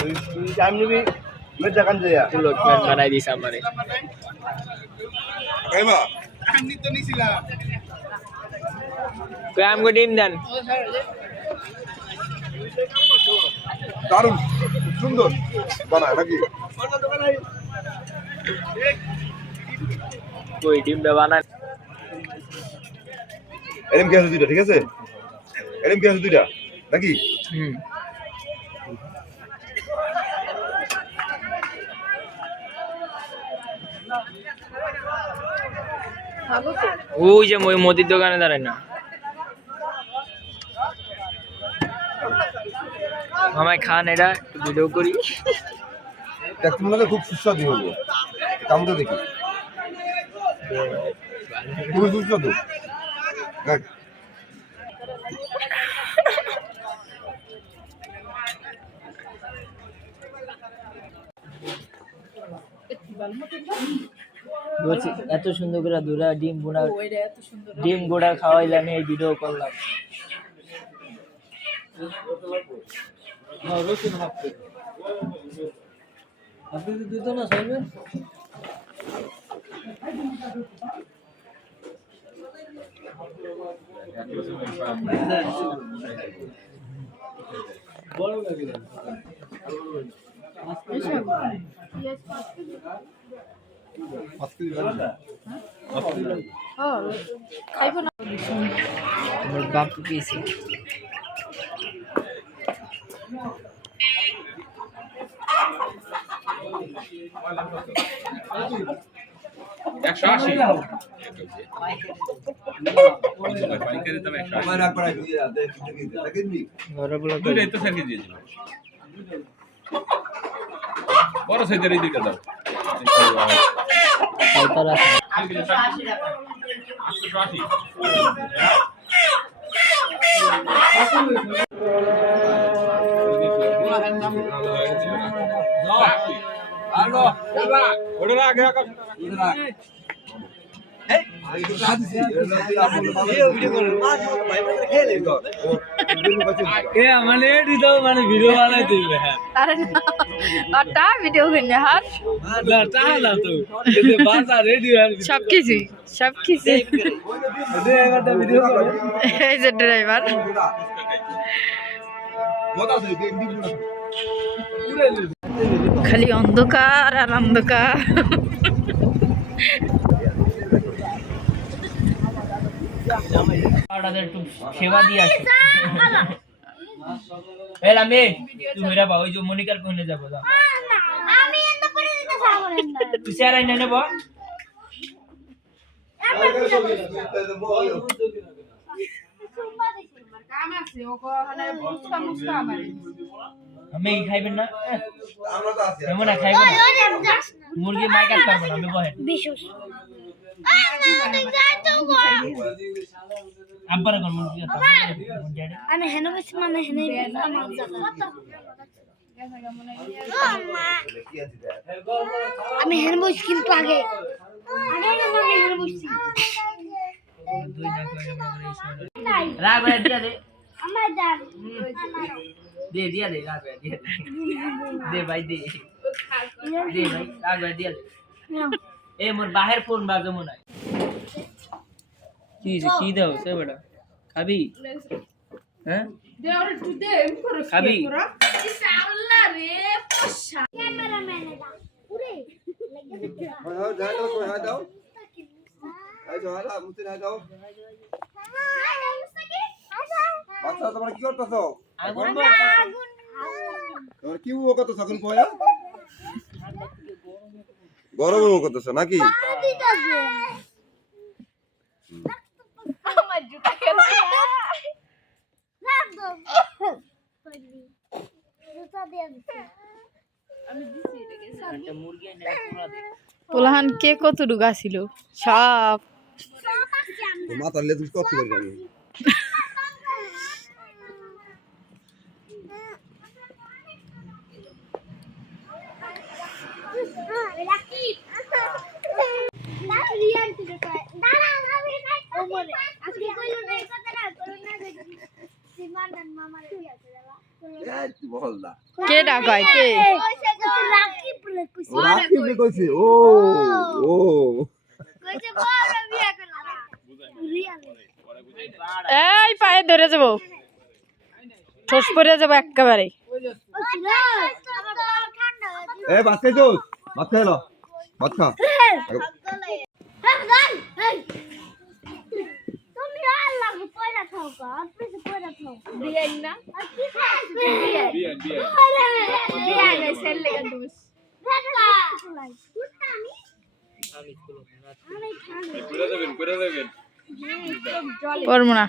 তুই টাইম নিবি মেজা কান যায় তুই লোক প্যান বানাই দিস আমারে কইবা আমি তো নিছিলাম কই আমগো ডিম দেন দারুণ সুন্দর বানায় নাকি কই ডিমটা বানান এরম কি আছে দুইটা ঠিক আছে এরম কি আছে দুইটা নাকি ওই যে ওই মুদির দোকানে দাঁড়ায় না মামাই খান এটা ভিডিও করি দেখতে মনে খুব সুস্বাদু হবে দাম তো দেখি খুব সুস্বাদু দেখ এত সুন্দর করে দুরা ডিম গুড়া ডিম গুড়া খাওয়াইলাম এই ভিডিও করলাম আপনি তো দিত না সাইবে বড় লাগে বাপ পেয়েছি বড় সাইজের এই দিকে দাও মানে ভিডিও বানাই দিবে ভিডিও কিনে হার সবকিছু এই যে ড্রাইভার খালি অন্ধকার আর অন্ধকার একটু সেবা দিয়ে আসি এলা মে তুই মেরা বা ওই যে মনিকার কোনে যাবো যা আমি এন্ড করে দিতে চাবো না তুই স্যার আইনা নেব কাম আছে ও কোনে মুস্কা মুস্কা আমারে আমি খাইবেন না আমরা তো আছি কেমন না খাইবেন মুরগি মাইকা খাবো না আমি বহেন বিশুস আব্বার কোন মুরগি আছে আমি হেন বসে মানে হেনে আমার জায়গা আমি হেন বসে কিন্তু আগে আগে আমি হেন বসছি রাগ করে দিয়া দে আমার জান দে দিয়া দে রাগ করে দিয়া দে ভাই দে দে ভাই রাগ করে দিয়া দে এ মোর বাহির ফোন বাজো মনে হয় কি দাও সে বড় খাবি হ্যাঁ দে আরে তুই দে এম করে খাবি আল্লাহ রে পশা ক্যামেরাম্যান এটা পুরে যাই দাও কই হাই দাও এই যাও হাই মুতি হাই দাও বাচ্চা তোমরা কি করতেছো আগুন তোমরা কি ও করতেছো এখন কইয়া গরম ও করতেছো নাকি আমার জুতা খেলছে রাখ দাও জুতা দিয়ে দিছি আমি দিছি এটাকে একটা মুরগি এনে পুরা দে পোলাহান কে কত ডুগা ছিল সব মাথা লে তুই করতে পারবি আমি রাখি না রিয়ান তুই দাঁড়া আমি ওমরে আজকে কইলো না এই কথাটা করোনা সীমান্দান মামার কি আছে দাদা এই বল না কে ডাকায় কে রাখি বলে কইছে রাখি বলে কইছে ও ও কইছে বড় বিয়া করলা রিয়াল এই পায়ে ধরে যাব ঠোস পড়ে যাব একেবারে এ বাচ্চা জোস বাচ্চা এলো বাচ্চা তুমি আর লাগো পয়লা খাও কা আপনি পয়লা খাও দিয়েন না আর কি খাস বিয়ে বিয়ে দিয়েন না সেল লাগা দোস আমি স্কুলে করে দেবেন করব না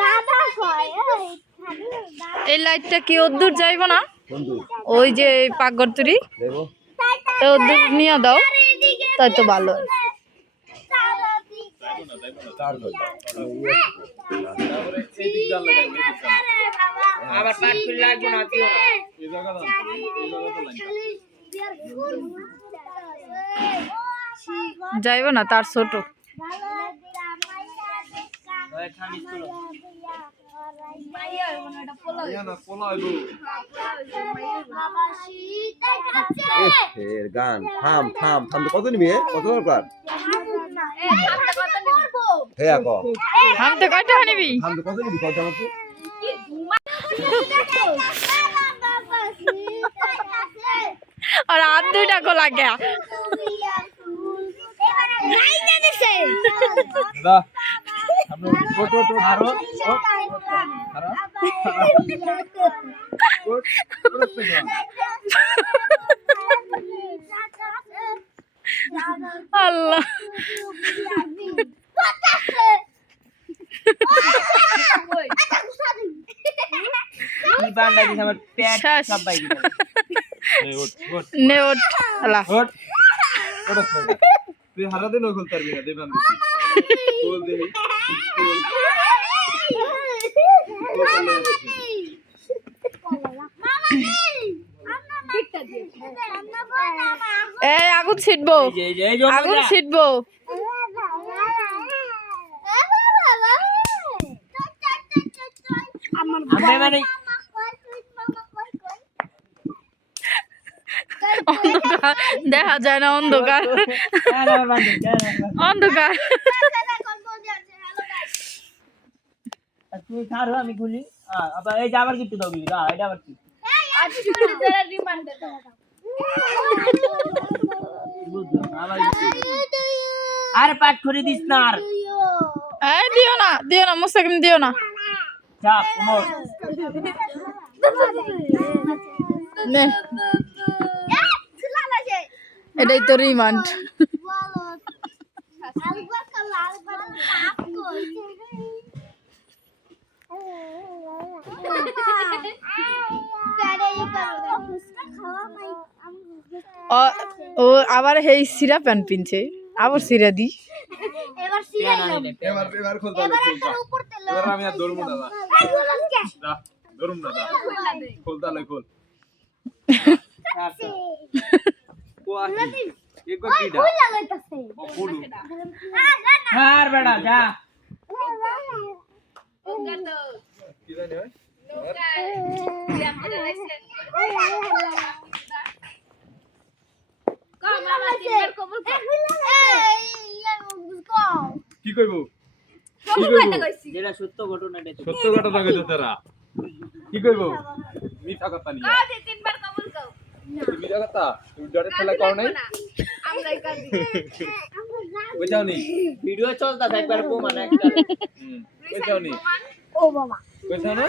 দাদা কয় এই লাইটটা কি ওদূর যাইব না বন্ধু ওই যে পাকঘর তুরি দেখো তো ওদূর নিয়ে দাও তাই তো ভালো চার গজ তারপরে এই দিক জানলে আবার পাট করে লাগবো না তিও না এই জায়গা তো লাইন যাইব না তার ছোট ওই খানি স্কুল না পোলা হইবো এর গান থাম থাম থাম তো কত নিবি কত দরকার হে আকো আমি তো কয়টা নিবি থাম তো কত নিবি কত আমাকে আর আর দুইটা কো লাগে দাদা আমরা ফটো তো আরো আল্লাহ কি বান্ডা দিছ আমার পেট শেষ। সব বাইরে এই ওঠ ওঠ নে ওঠ আল্লাহ ওঠ ওঠ তুই হারা দিন খুলতে পারবি না দেবান দিছি খুল দে খুল এই আগুন ছিটবো এই যে আগুন ছিটবো আমরা মানে অন্ধকার দেখা যায় না অন্ধকার অন্ধকার তুই ছাড়ো আমি খুলি আবার এই যে আবার কিছু দাও বিলি এটা আবার কি বুঝলাম আবার আরে পাট করে দিস না আর এই দিও না মুস্তাকিম দিও না চাপ উমর নে এটাই তো রিমান্ড ও আবার হেই সিরা প্যান্ট পিনছে আবার সিরা দি এবার সিরাইলাম এবার খুলতে হবে এবার আমি আর ধরবো না দা ধরুম না দা খুলতে হবে খুল ও আসি এক বার কিডা কই লাগাইতাছে ও ফুলু আর বেটা যা কি জানি হয় কি কইব কি কইব যেটা সত্য ঘটনাটা তো সত্য ঘটনা কইতো তারা কি কইব মিথ্যা কথা নিয়া মিথ্যা কথা তুমি ডরে ফেলা কও নাই বুঝাও নি ভিডিও চলতা একবার পো মানে একটা বুঝাও নি ও বাবা বুঝাও না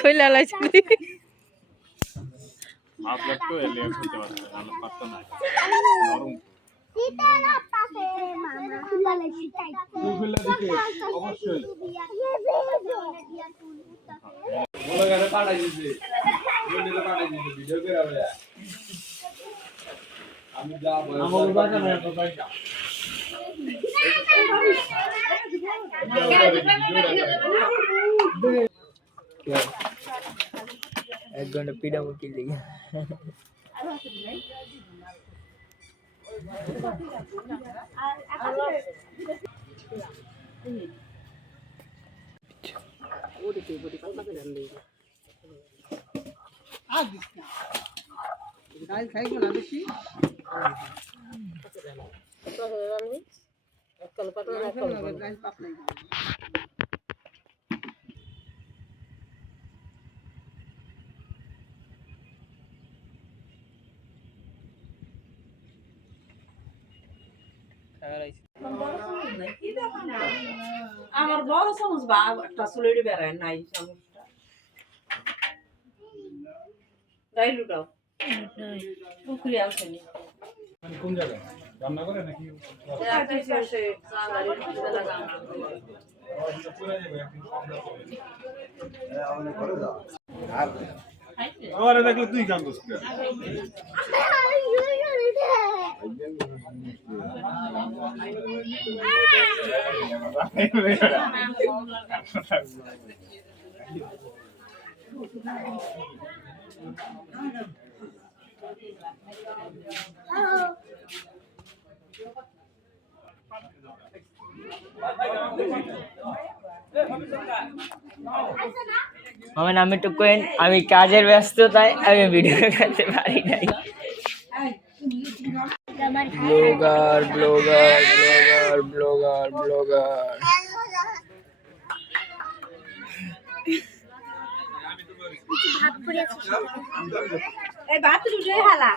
কইলা লাইছে आप लोग तो एलिया होते हैं हम पता नहीं नरम সিটা না পাশে মামা খুলালে সিটাই তুই খুলে দিতে অবশ্যই বলে গেলে পাঠাই দিতে বলে পাঠাই দিতে ভিডিও করে আবে আমি যা বলবো আমার বাবা না তো কইতা 1 ঘন্টা পিডাবো কি লিগে আমার বড় চামচ বা একটা চুলেরই বেড়ায় নাই চামচটা তাই লুটাও পুকুরে আসেনি কোন জায়গায় রান্না করে নাকি ওরে দেখলে তুই গান দোস আমার নাম একটু কোয়েন আমি কাজের ব্যস্ততায় আমি ভিডিও করতে পারি নাই blogger blogger blogger blogger blogger ভাত পড়ে আছে এই বাথরুমে হালা